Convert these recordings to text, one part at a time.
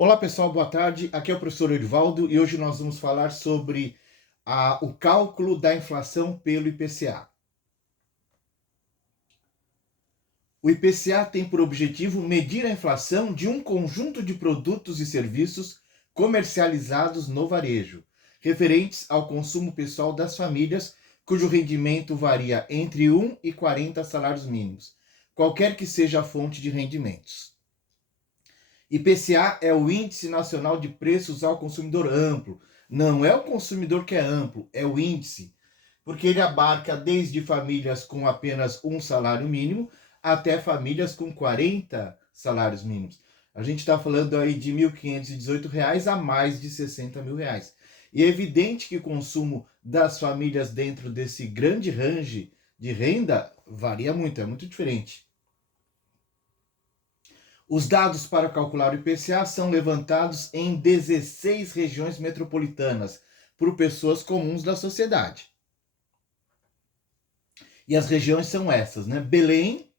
Olá pessoal, boa tarde. Aqui é o professor Erivaldo e hoje nós vamos falar sobre o cálculo da inflação pelo IPCA. O IPCA tem por objetivo medir a inflação de um conjunto de produtos e serviços comercializados no varejo, referentes ao consumo pessoal das famílias, cujo rendimento varia entre 1 e 40 salários mínimos, qualquer que seja a fonte de rendimentos. IPCA é o Índice Nacional de Preços ao Consumidor Amplo. Não é o consumidor que é amplo, é o índice, porque ele abarca desde famílias com apenas um salário mínimo até famílias com 40 salários mínimos. A gente está falando aí de R$ 1.518 a mais de R$ 60.000. E é evidente que o consumo das famílias dentro desse grande range de renda varia muito, é muito diferente. Os dados para calcular o IPCA são levantados em 16 regiões metropolitanas por pessoas comuns da sociedade. E as regiões são essas, né? Belém,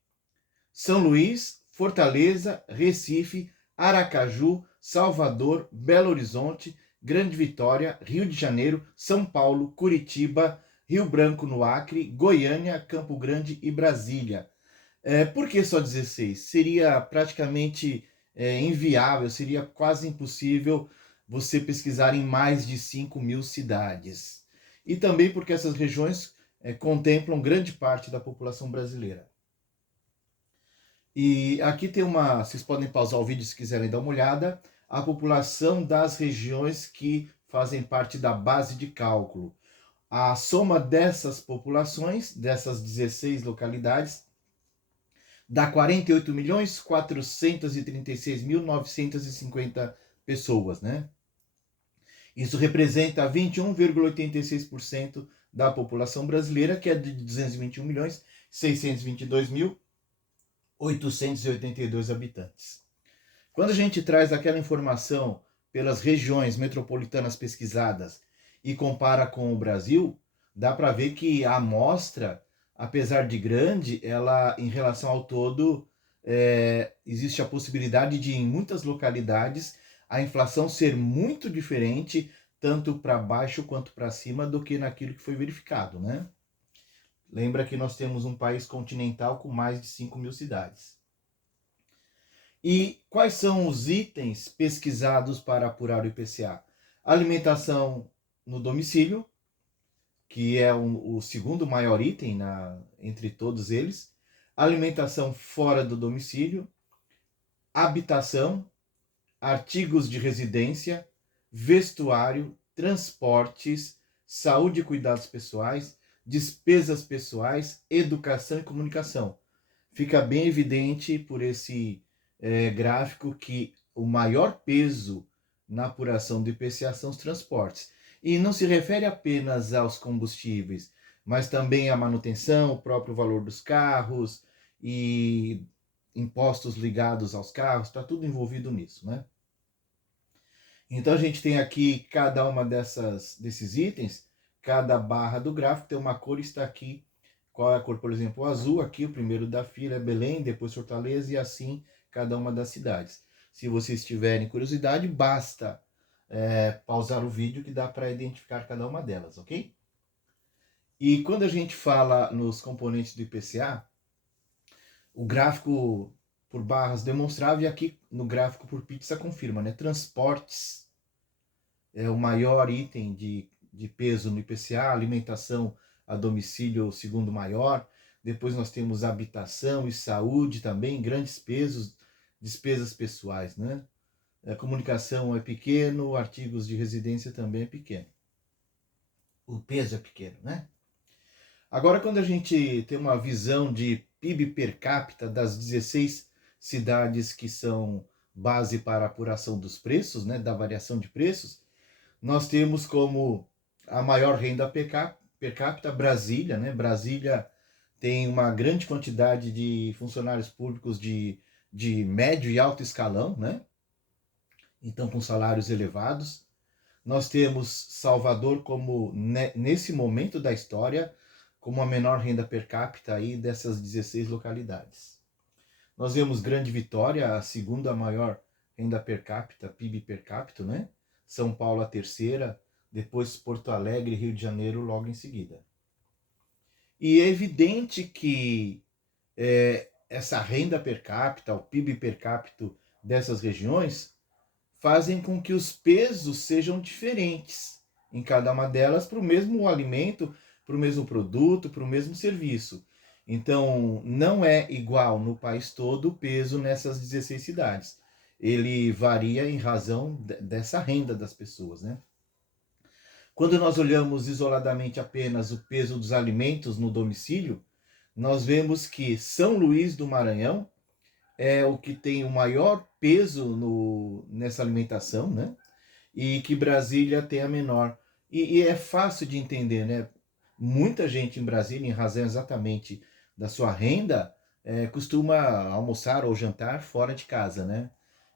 São Luís, Fortaleza, Recife, Aracaju, Salvador, Belo Horizonte, Grande Vitória, Rio de Janeiro, São Paulo, Curitiba, Rio Branco no Acre, Goiânia, Campo Grande e Brasília. Por que só 16? Seria praticamente inviável, seria quase impossível você pesquisar em mais de 5.000 cidades. E também porque essas regiões contemplam grande parte da população brasileira. E aqui tem uma, vocês podem pausar o vídeo se quiserem dar uma olhada, a população das regiões que fazem parte da base de cálculo. A soma dessas populações, dessas 16 localidades, dá 48.436.950 pessoas, né? Isso representa 21,86% da população brasileira, que é de 221.622.882 habitantes. Quando a gente traz aquela informação pelas regiões metropolitanas pesquisadas e compara com o Brasil, dá para ver que a amostra, apesar de grande, ela, em relação ao todo, existe a possibilidade de, em muitas localidades, a inflação ser muito diferente, tanto para baixo quanto para cima, do que naquilo que foi verificado, né? Lembra que nós temos um país continental com mais de 5.000 cidades. E quais são os itens pesquisados para apurar o IPCA? Alimentação no domicílio, que é o segundo maior item entre todos eles. Alimentação fora do domicílio, habitação, artigos de residência, vestuário, transportes, saúde e cuidados pessoais, despesas pessoais, educação e comunicação. Fica bem evidente por esse gráfico que o maior peso na apuração do IPCA são os transportes. E não se refere apenas aos combustíveis, mas também à manutenção, o próprio valor dos carros e impostos ligados aos carros, está tudo envolvido nisso, né? Então a gente tem aqui cada uma desses itens, cada barra do gráfico tem uma cor, está aqui. Qual é a cor? Por exemplo, o azul aqui, o primeiro da fila é Belém, depois Fortaleza e assim cada uma das cidades. Se vocês tiverem curiosidade, basta pausar o vídeo que dá para identificar cada uma delas, ok? E quando a gente fala nos componentes do IPCA, o gráfico por barras demonstrava, e aqui no gráfico por pizza confirma, né? Transportes é o maior item de peso no IPCA, alimentação a domicílio o segundo maior, depois nós temos habitação e saúde também, grandes pesos, despesas pessoais, né? A comunicação é pequeno, artigos de residência também é pequeno. O peso é pequeno, né? Agora, quando a gente tem uma visão de PIB per capita das 16 cidades que são base para a apuração dos preços, né, da variação de preços, nós temos como a maior renda per capita Brasília, né? Brasília tem uma grande quantidade de funcionários públicos de médio e alto escalão, né? Então com salários elevados. Nós temos Salvador como, nesse momento da história, como a menor renda per capita aí dessas 16 localidades. Nós vemos Grande Vitória, a segunda maior renda per capita, PIB per capita, né? São Paulo a terceira, depois Porto Alegre e Rio de Janeiro logo em seguida. E é evidente que essa renda per capita, o PIB per capita dessas regiões, fazem com que os pesos sejam diferentes em cada uma delas para o mesmo alimento, para o mesmo produto, para o mesmo serviço. Então, não é igual no país todo o peso nessas 16 cidades. Ele varia em razão dessa renda das pessoas, né? Quando nós olhamos isoladamente apenas o peso dos alimentos no domicílio, nós vemos que São Luís do Maranhão é o que tem o maior peso nessa alimentação, né? E que Brasília tem a menor. E é fácil de entender, né? Muita gente em Brasília, em razão exatamente da sua renda, costuma almoçar ou jantar fora de casa, né?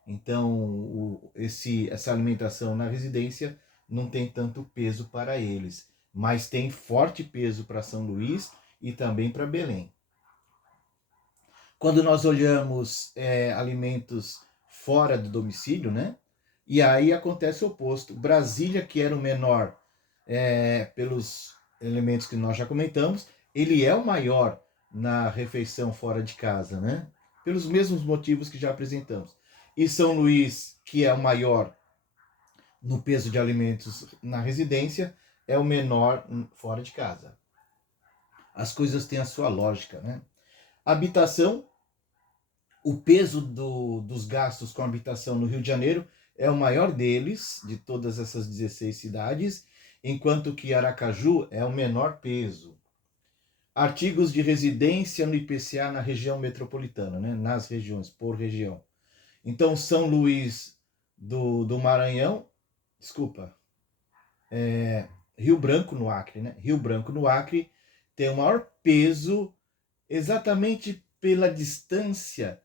Então, essa alimentação na residência não tem tanto peso para eles, mas tem forte peso para São Luís e também para Belém. Quando nós olhamos alimentos fora do domicílio, né? E aí acontece o oposto. Brasília, que era o menor pelos elementos que nós já comentamos, ele é o maior na refeição fora de casa, né? Pelos mesmos motivos que já apresentamos. E São Luís, que é o maior no peso de alimentos na residência, é o menor fora de casa. As coisas têm a sua lógica, né? Habitação, o peso dos gastos com habitação no Rio de Janeiro é o maior deles, de todas essas 16 cidades, enquanto que Aracaju é o menor peso. Artigos de residência no IPCA na região metropolitana, né? Nas regiões, por região. Então, São Luís do Maranhão, desculpa, Rio Branco no Acre, né? Rio Branco no Acre tem o maior peso exatamente pela distância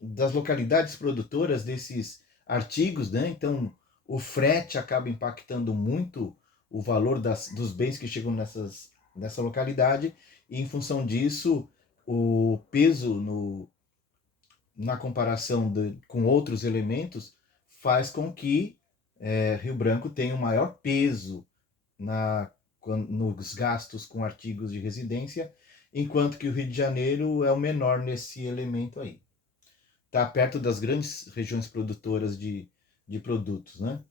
das localidades produtoras desses artigos, né? Então, o frete acaba impactando muito o valor dos bens que chegam nessa localidade, e em função disso, o peso na comparação com outros elementos faz com que Rio Branco tenha o maior peso nos gastos com artigos de residência, enquanto que o Rio de Janeiro é o menor nesse elemento aí. Está perto das grandes regiões produtoras de produtos, né?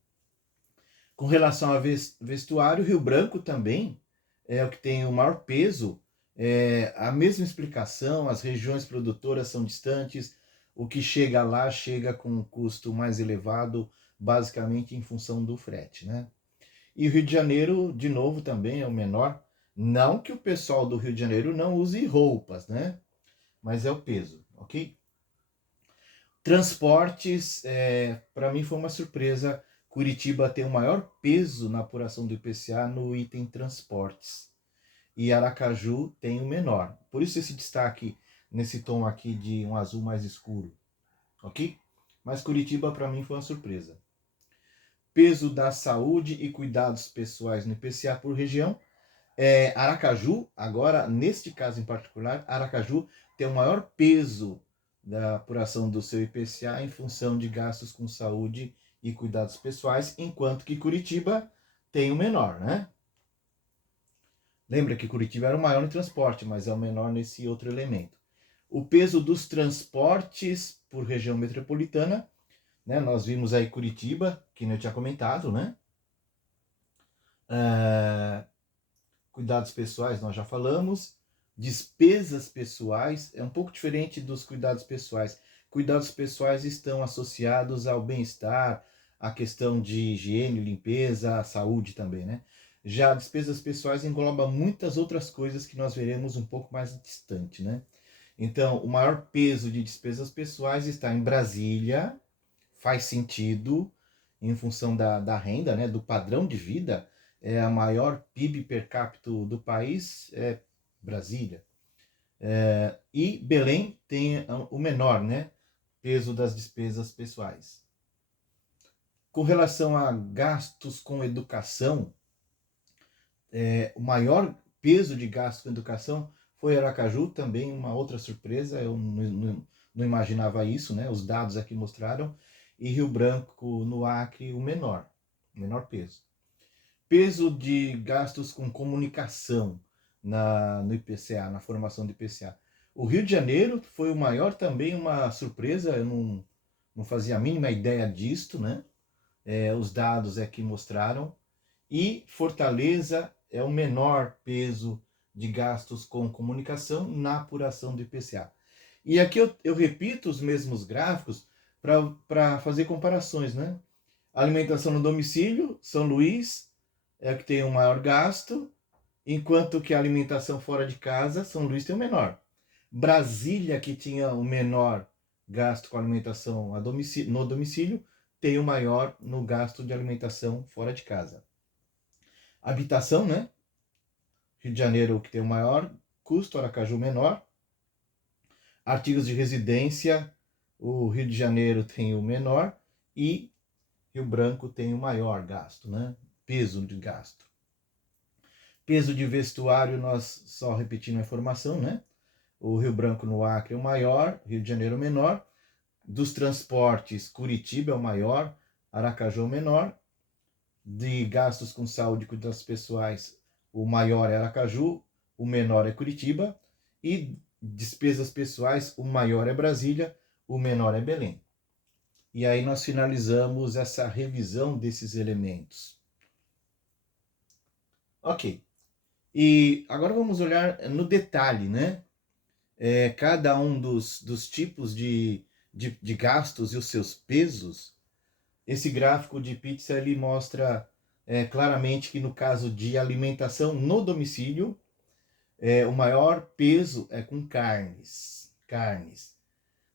Com relação a vestuário, Rio Branco também é o que tem o maior peso. A mesma explicação, as regiões produtoras são distantes, o que chega lá chega com um custo mais elevado, basicamente em função do frete, né? E o Rio de Janeiro, de novo, também é o menor. Não que o pessoal do Rio de Janeiro não use roupas, né? Mas é o peso, ok? Transportes, para mim foi uma surpresa. Curitiba tem o maior peso na apuração do IPCA no item transportes. E Aracaju tem o menor. Por isso esse destaque nesse tom aqui de um azul mais escuro, ok? Mas Curitiba para mim foi uma surpresa. Peso da saúde e cuidados pessoais no IPCA por região. Aracaju, agora, neste caso em particular, Aracaju tem o maior peso da apuração do seu IPCA em função de gastos com saúde e cuidados pessoais, enquanto que Curitiba tem o menor, né? Lembra que Curitiba era o maior no transporte, mas é o menor nesse outro elemento. O peso dos transportes por região metropolitana, né? Nós vimos aí Curitiba, que eu tinha comentado, né? Cuidados pessoais, nós já falamos. Despesas pessoais é um pouco diferente dos cuidados pessoais. Cuidados pessoais estão associados ao bem-estar, à questão de higiene, limpeza, à saúde também, né? Já despesas pessoais engloba muitas outras coisas que nós veremos um pouco mais distante, né? Então, o maior peso de despesas pessoais está em Brasília, faz sentido, em função da renda, né, do padrão de vida. A maior PIB per capita do país é Brasília. E Belém tem o menor, né, peso das despesas pessoais. Com relação a gastos com educação, o maior peso de gastos com educação foi Aracaju, também uma outra surpresa. Eu não imaginava isso, né? Os dados aqui mostraram. E Rio Branco, no Acre, o menor peso. Peso de gastos com comunicação no IPCA, na formação do IPCA. O Rio de Janeiro foi o maior também, uma surpresa, eu não fazia a mínima ideia disto, né? Os dados aqui mostraram. E Fortaleza é o menor peso de gastos com comunicação na apuração do IPCA. E aqui eu repito os mesmos gráficos para fazer comparações, né? Alimentação no domicílio, São Luís é a que tem o maior gasto, enquanto que a alimentação fora de casa, São Luís tem o menor. Brasília, que tinha o menor gasto com alimentação no domicílio, tem o maior no gasto de alimentação fora de casa. Habitação, né? Rio de Janeiro, que tem o maior custo, Aracaju menor. Artigos de residência, o Rio de Janeiro tem o menor e Rio Branco tem o maior gasto, né? Peso de gasto. Peso de vestuário, nós só repetindo a informação, né? O Rio Branco no Acre é o maior, Rio de Janeiro é o menor. Dos transportes, Curitiba é o maior, Aracaju é o menor. De gastos com saúde e cuidados pessoais, o maior é Aracaju, o menor é Curitiba. E despesas pessoais, o maior é Brasília, o menor é Belém. E aí nós finalizamos essa revisão desses elementos. Ok. E agora vamos olhar no detalhe, né? Cada um dos tipos de gastos e os seus pesos. Esse gráfico de pizza ele mostra claramente que no caso de alimentação no domicílio, o maior peso é com carnes.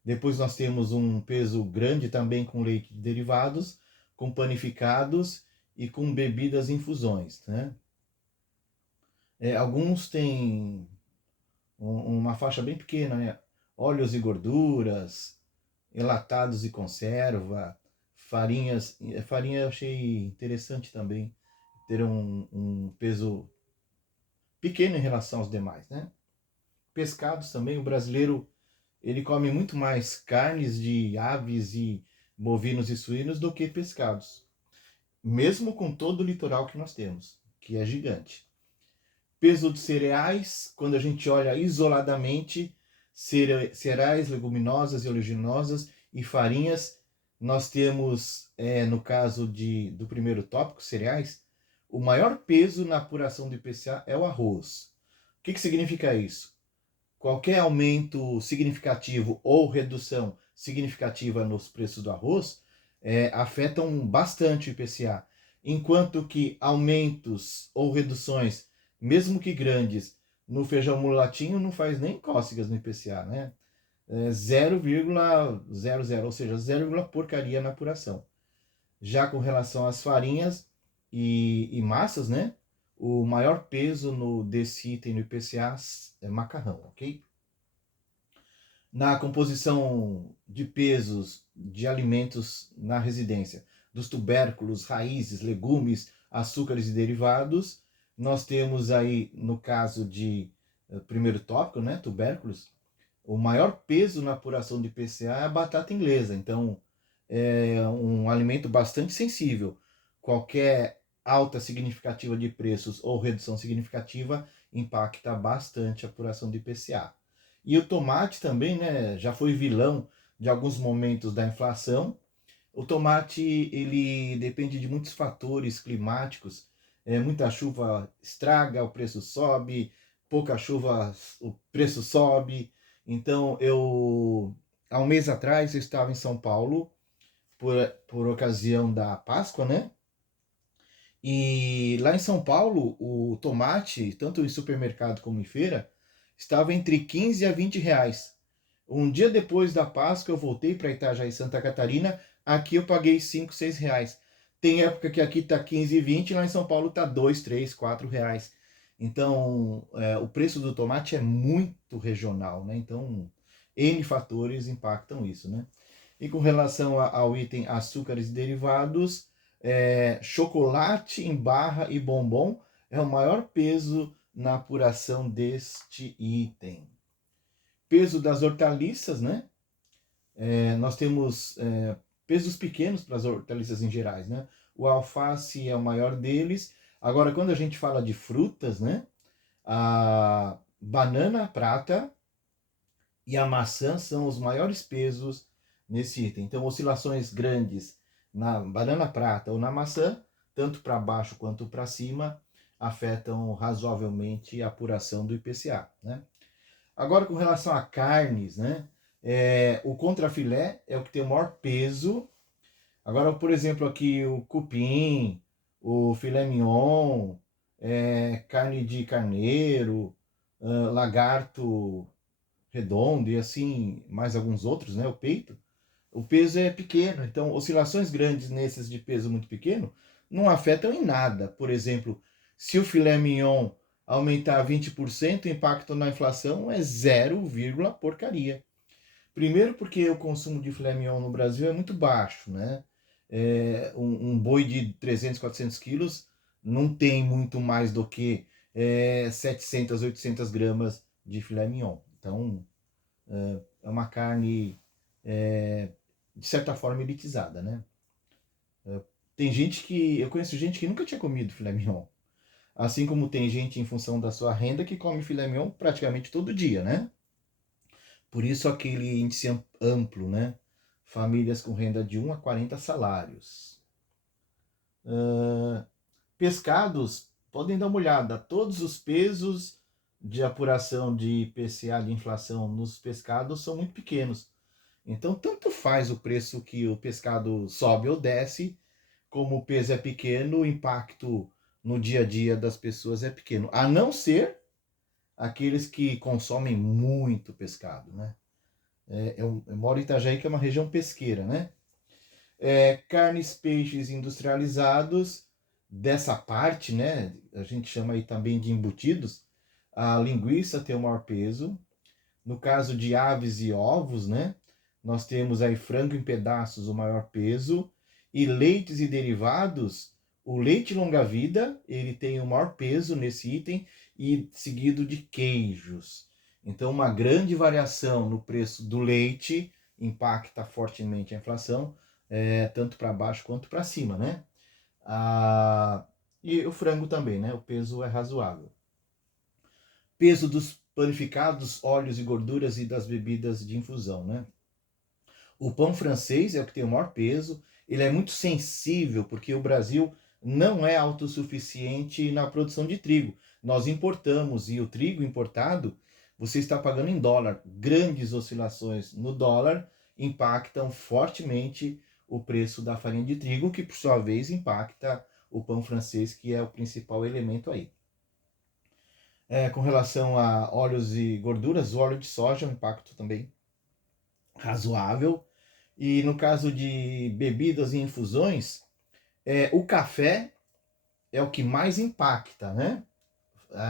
Depois nós temos um peso grande também com leite de derivados, com panificados e com bebidas e infusões, né? Alguns têm uma faixa bem pequena, né? Óleos e gorduras, enlatados e conserva, farinhas. Farinha eu achei interessante também, ter um peso pequeno em relação aos demais, né? Pescados também, o brasileiro ele come muito mais carnes de aves e bovinos e suínos do que pescados, mesmo com todo o litoral que nós temos, que é gigante. Peso de cereais, quando a gente olha isoladamente, cereais, leguminosas e oleaginosas e farinhas, nós temos, no caso do primeiro tópico, cereais, o maior peso na apuração do IPCA é o arroz. O que significa isso? Qualquer aumento significativo ou redução significativa nos preços do arroz afetam bastante o IPCA, enquanto que aumentos ou reduções, mesmo que grandes, no feijão mulatinho não faz nem cócegas no IPCA, né? 0,00, ou seja, 0, porcaria na apuração. Já com relação às farinhas e massas, né? O maior peso desse item no IPCA é macarrão, ok? Na composição de pesos de alimentos na residência, dos tubérculos, raízes, legumes, açúcares e derivados, nós temos aí, no caso de primeiro tópico, né, tubérculos, o maior peso na apuração de IPCA é a batata inglesa. Então, é um alimento bastante sensível. Qualquer alta significativa de preços ou redução significativa impacta bastante a apuração de IPCA. E o tomate também, né, já foi vilão de alguns momentos da inflação. O tomate, ele depende de muitos fatores climáticos. Muita chuva estraga, o preço sobe. Pouca chuva, o preço sobe. Então, há um mês atrás, eu estava em São Paulo, por ocasião da Páscoa, né? E lá em São Paulo, o tomate, tanto em supermercado como em feira, estava entre 15 a 20 reais. Um dia depois da Páscoa, eu voltei para Itajaí, Santa Catarina. Aqui eu paguei 5, 6 reais. Tem época que aqui está 15 e 20, lá em São Paulo está 2, 3, 4 reais. Então, o preço do tomate é muito regional, né? Então, N fatores impactam isso, né? E com relação ao item açúcares e derivados, chocolate em barra e bombom é o maior peso na apuração deste item. Peso das hortaliças, né? Nós temos pesos pequenos para as hortaliças em gerais, né? O alface é o maior deles. Agora, quando a gente fala de frutas, né? A banana prata e a maçã são os maiores pesos nesse item. Então, oscilações grandes na banana prata ou na maçã, tanto para baixo quanto para cima, afetam razoavelmente a apuração do IPCA, né? Agora, com relação a carnes, né? O contrafilé é o que tem o maior peso. Agora, por exemplo, aqui o cupim, o filé mignon, carne de carneiro, lagarto redondo e assim, mais alguns outros, né? O peito. O peso é pequeno, então oscilações grandes nesses de peso muito pequeno não afetam em nada. Por exemplo, se o filé mignon aumentar 20%, o impacto na inflação é 0, porcaria. Primeiro porque o consumo de filé mignon no Brasil é muito baixo, né? Um boi de 300, 400 quilos não tem muito mais do que 700, 800 gramas de filé mignon. Então, é uma carne, de certa forma, elitizada, né? Tem gente que... Eu conheço gente que nunca tinha comido filé mignon. Assim como tem gente, em função da sua renda, que come filé mignon praticamente todo dia, né? Por isso aquele índice amplo, né? Famílias com renda de 1 a 40 salários. Pescados, podem dar uma olhada. Todos os pesos de apuração de IPCA, de inflação nos pescados, são muito pequenos. Então, tanto faz o preço que o pescado sobe ou desce, como o peso é pequeno, o impacto no dia a dia das pessoas é pequeno. A não ser aqueles que consomem muito pescado, né? Eu moro em Itajaí, que é uma região pesqueira, né? Carnes, peixes industrializados, dessa parte, né? A gente chama aí também de embutidos. A linguiça tem o maior peso. No caso de aves e ovos, né? Nós temos aí frango em pedaços, o maior peso. E leites e derivados, o leite longa-vida, ele tem o maior peso nesse item, e seguido de queijos. Então, uma grande variação no preço do leite impacta fortemente a inflação, tanto para baixo quanto para cima, né? E o frango também, né? O peso é razoável. Peso dos panificados, óleos e gorduras e das bebidas de infusão, né? O pão francês é o que tem o maior peso. Ele é muito sensível porque o Brasil não é autossuficiente na produção de trigo. Nós importamos, e o trigo importado você está pagando em dólar. Grandes oscilações no dólar impactam fortemente o preço da farinha de trigo, que por sua vez impacta o pão francês, que é o principal elemento aí. Com relação a óleos e gorduras, o óleo de soja é um impacto também razoável. E no caso de bebidas e infusões, o café é o que mais impacta, né?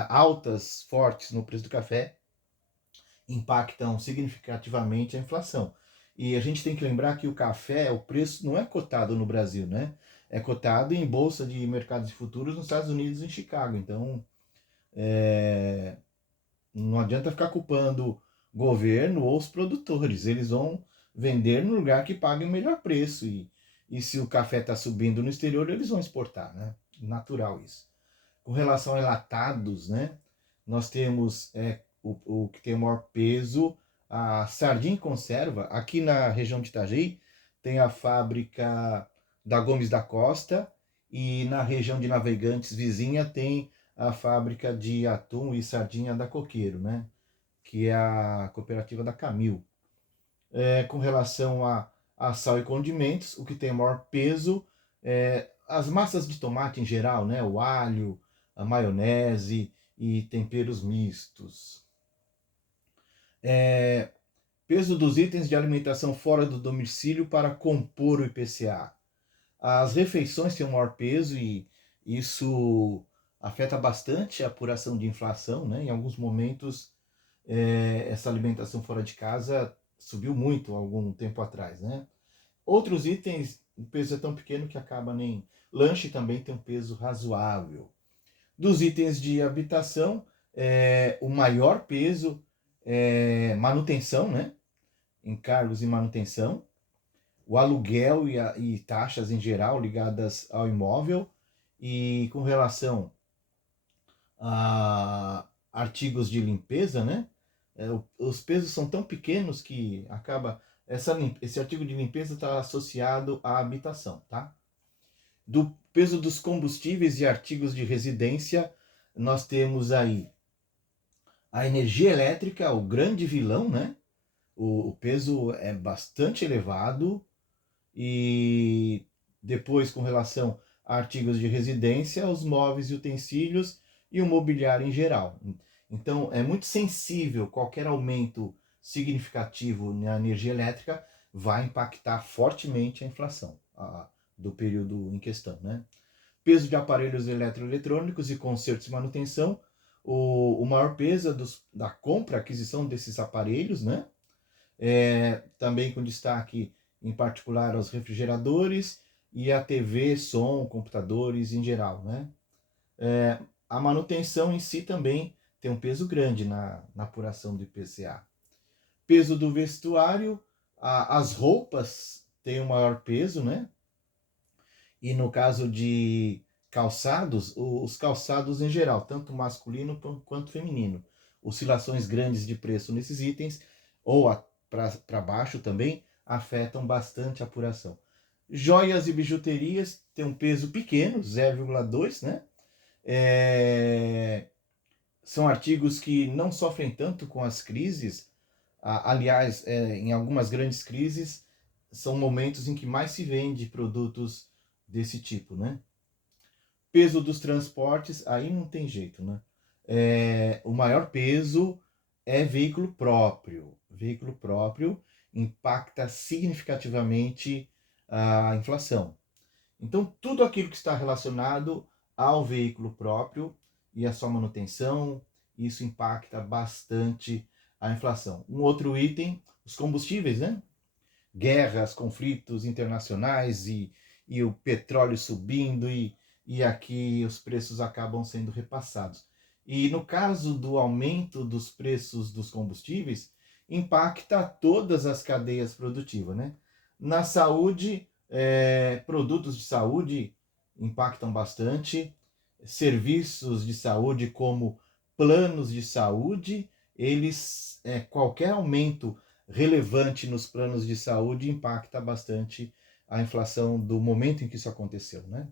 Altas, fortes no preço do café impactam significativamente a inflação. E a gente tem que lembrar que o café, o preço não é cotado no Brasil, né? É cotado em bolsa de mercados de futuros nos Estados Unidos, em Chicago. Então, não adianta ficar culpando o governo ou os produtores. Eles vão vender no lugar que pague o melhor preço. E se o café está subindo no exterior, eles vão exportar, né? Natural isso. Com relação a enlatados, né? Nós temos o que tem o maior peso, a sardinha em conserva. Aqui na região de Itajaí tem a fábrica da Gomes da Costa, e na região de Navegantes vizinha tem a fábrica de atum e sardinha da Coqueiro, né? Que é a cooperativa da Camil. Com relação a sal e condimentos, o que tem maior peso as massas de tomate em geral, né? O alho, a maionese e temperos mistos. Peso dos itens de alimentação fora do domicílio para compor o IPCA. As refeições têm o maior peso, e isso afeta bastante a apuração de inflação, né? Em alguns momentos, essa alimentação fora de casa subiu muito há algum tempo atrás, né? Outros itens, o peso é tão pequeno que acaba nem... Lanche também tem um peso razoável. Dos itens de habitação, o maior peso é manutenção, né? encargos e manutenção, o aluguel e taxas em geral ligadas ao imóvel, e com relação a artigos de limpeza, né? Os pesos são tão pequenos que esse artigo de limpeza está associado à habitação, tá? Do peso dos combustíveis e artigos de residência, nós temos aí a energia elétrica, o grande vilão, né? O peso é bastante elevado. E depois, com relação a artigos de residência, os móveis e utensílios e o mobiliário em geral. Então, é muito sensível, qualquer aumento significativo na energia elétrica vai impactar fortemente a inflação do período em questão, né? Peso de aparelhos eletroeletrônicos e consertos e manutenção, o maior peso é da compra, aquisição desses aparelhos, né? Também com destaque em particular aos refrigeradores e a TV, som, computadores em geral, né? A manutenção em si também tem um peso grande na apuração do IPCA. Peso do vestuário, as roupas têm o maior peso, né? E no caso de calçados, os calçados em geral, tanto masculino quanto feminino. Oscilações grandes de preço nesses itens, ou para baixo também, afetam bastante a apuração. Joias e bijuterias têm um peso pequeno, 0,2, né? São artigos que não sofrem tanto com as crises. Aliás, em algumas grandes crises, são momentos em que mais se vende produtos desse tipo, né? Peso dos transportes, aí não tem jeito, né? O maior peso é veículo próprio. Veículo próprio impacta significativamente a inflação. Então, tudo aquilo que está relacionado ao veículo próprio e a sua manutenção, isso impacta bastante a inflação. Um outro item, os combustíveis, né? Guerras, conflitos internacionais e o petróleo subindo e aqui os preços acabam sendo repassados. E no caso do aumento dos preços dos combustíveis, impacta todas as cadeias produtivas, né? Na saúde, produtos de saúde impactam bastante, serviços de saúde como planos de saúde, qualquer aumento relevante nos planos de saúde impacta bastante a inflação do momento em que isso aconteceu, né?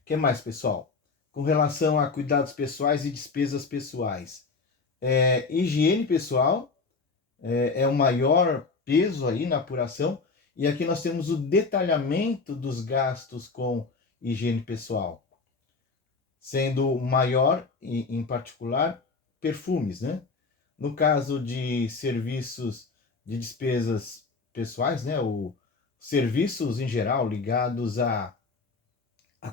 O que mais, pessoal? Com relação a cuidados pessoais e despesas pessoais, higiene pessoal é o maior peso aí na apuração, e aqui nós temos o detalhamento dos gastos com higiene pessoal, sendo o maior, em particular, perfumes, né? No caso de serviços de despesas pessoais, né, serviços em geral ligados a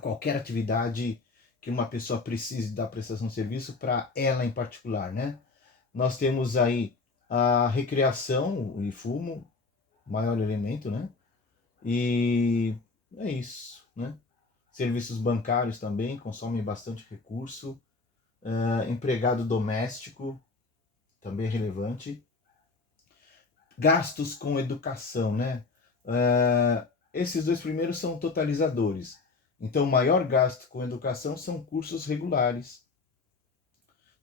qualquer atividade que uma pessoa precise da prestação de serviço para ela em particular, né? Nós temos aí a recreação e fumo, maior elemento, né? E é isso, né? Serviços bancários também consomem bastante recurso. Empregado doméstico, também é relevante. Gastos com educação, né? Esses dois primeiros são totalizadores. Então, o maior gasto com educação são cursos regulares.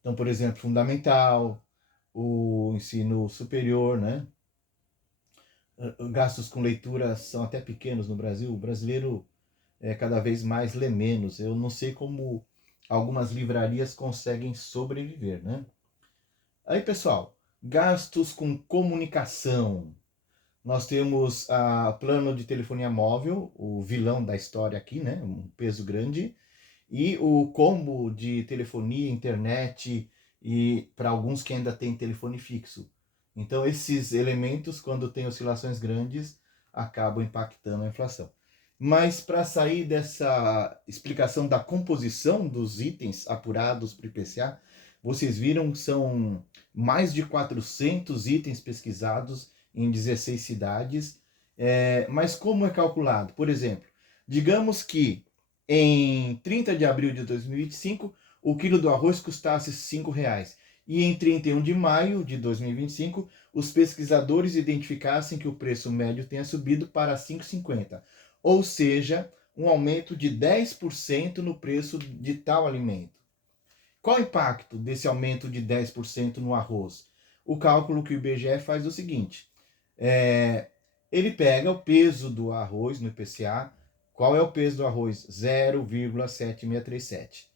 Então, por exemplo, fundamental, o ensino superior, né? Gastos com leitura são até pequenos no Brasil. O brasileiro cada vez mais lê menos. Eu não sei como algumas livrarias conseguem sobreviver, né? Aí, pessoal, gastos com comunicação. Nós temos o plano de telefonia móvel, o vilão da história aqui, né? Um peso grande. E o combo de telefonia, internet e para alguns que ainda tem telefone fixo. Então, esses elementos, quando tem oscilações grandes, acabam impactando a inflação. Mas para sair dessa explicação da composição dos itens apurados para o IPCA, vocês viram que são mais de 400 itens pesquisados em 16 cidades. Mas como é calculado? Por exemplo, digamos que em 30 de abril de 2025, o quilo do arroz custasse R$ 5,00 e em 31 de maio de 2025, os pesquisadores identificassem que o preço médio tenha subido para 5,50, ou seja, um aumento de 10% no preço de tal alimento. Qual o impacto desse aumento de 10% no arroz? O cálculo que o IBGE faz é o seguinte: ele pega o peso do arroz no IPCA. Qual é o peso do arroz? 0,7637.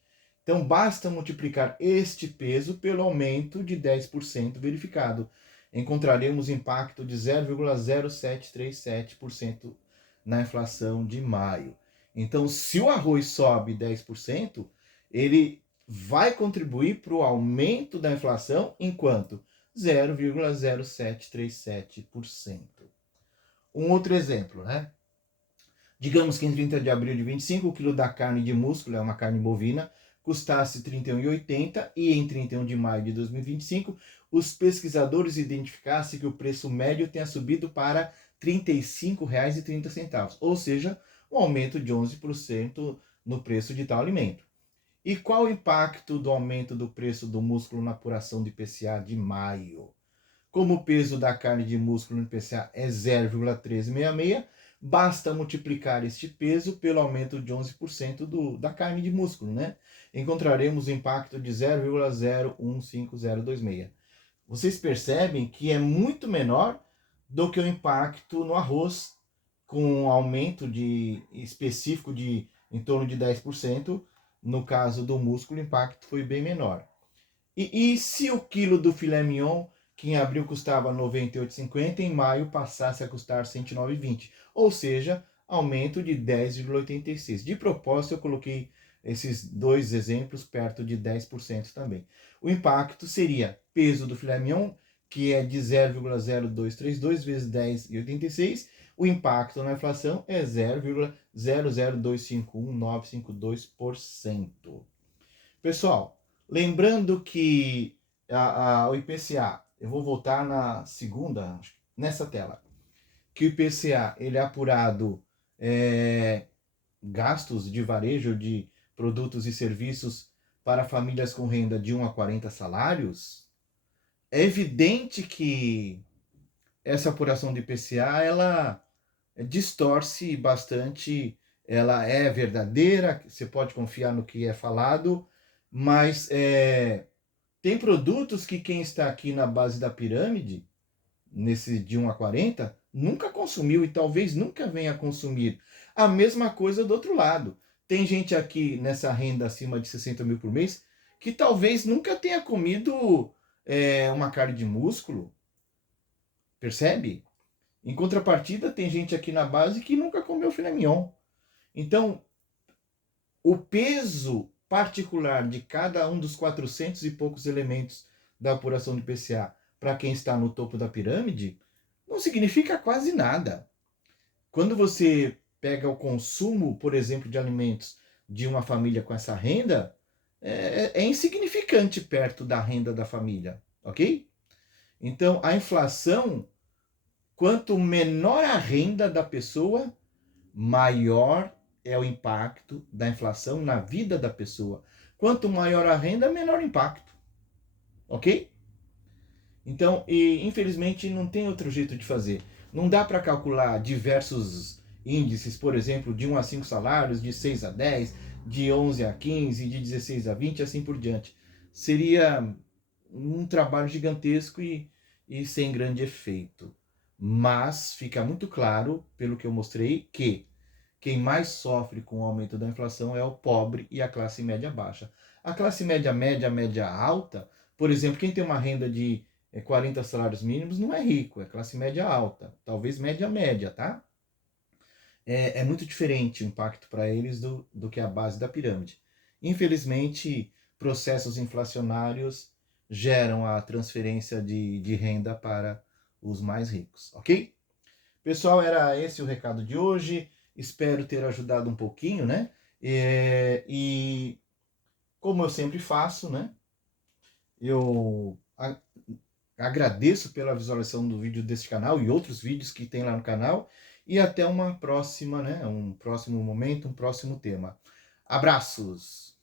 Então, basta multiplicar este peso pelo aumento de 10% verificado. Encontraremos impacto de 0,0737% na inflação de maio. Então, se o arroz sobe 10%, ele vai contribuir para o aumento da inflação em quanto? 0,0737%. Um outro exemplo, né? Digamos que em 30 de abril de 25, o quilo da carne de músculo, é uma carne bovina, custasse R$ 31,80 e em 31 de maio de 2025, os pesquisadores identificassem que o preço médio tenha subido para R$ 35,30, ou seja, um aumento de 11% no preço de tal alimento. E qual o impacto do aumento do preço do músculo na apuração de IPCA de maio? Como o peso da carne de músculo no IPCA é 0,1366, basta multiplicar este peso pelo aumento de 11% da carne de músculo, né? Encontraremos o impacto de 0,015026. Vocês percebem que é muito menor do que o impacto no arroz, com um aumento específico de em torno de 10%. No caso do músculo, o impacto foi bem menor. E se o quilo do filé mignon, que em abril custava R$ 98,50, em maio passasse a custar R$ 109,20? Ou seja, aumento de 10,86. De propósito, eu coloquei esses dois exemplos perto de 10% também. O impacto seria peso do filé mignon, que é de 0,0232 vezes 10,86. O impacto na inflação é 0,00251,952%. Pessoal, lembrando que o IPCA, eu vou voltar na segunda, nessa tela, que o IPCA ele é apurado gastos de varejo de produtos e serviços para famílias com renda de 1 a 40 salários. É evidente que essa apuração de IPCA, ela distorce bastante, ela é verdadeira, você pode confiar no que é falado, mas tem produtos que quem está aqui na base da pirâmide, nesse de 1 a 40, nunca consumiu e talvez nunca venha a consumir. A mesma coisa do outro lado. Tem gente aqui nessa renda acima de 60 mil por mês que talvez nunca tenha comido uma carne de músculo. Percebe? Em contrapartida, tem gente aqui na base que nunca comeu filé mignon. Então, o peso particular de cada um dos 400 e poucos elementos da apuração do IPCA para quem está no topo da pirâmide não significa quase nada. Quando você pega o consumo, por exemplo, de alimentos de uma família com essa renda, é insignificante perto da renda da família, ok? Então, a inflação, quanto menor a renda da pessoa, maior é o impacto da inflação na vida da pessoa. Quanto maior a renda, menor o impacto. Ok? Então, infelizmente, não tem outro jeito de fazer. Não dá para calcular diversos índices, por exemplo, de 1 a 5 salários, de 6 a 10, de 11 a 15, de 16 a 20, assim por diante. Seria um trabalho gigantesco e sem grande efeito. Mas fica muito claro, pelo que eu mostrei, que quem mais sofre com o aumento da inflação é o pobre e a classe média baixa. A classe média média, média alta, por exemplo, quem tem uma renda de 40 salários mínimos não é rico, é classe média alta, talvez média média, tá? É muito diferente o impacto para eles do que a base da pirâmide. Infelizmente, processos inflacionários geram a transferência de renda para os mais ricos, ok? Pessoal, era esse o recado de hoje. Espero ter ajudado um pouquinho, né? E como eu sempre faço, né? Eu agradeço pela visualização do vídeo deste canal e outros vídeos que tem lá no canal. E até uma próxima, né? Um próximo momento, um próximo tema. Abraços!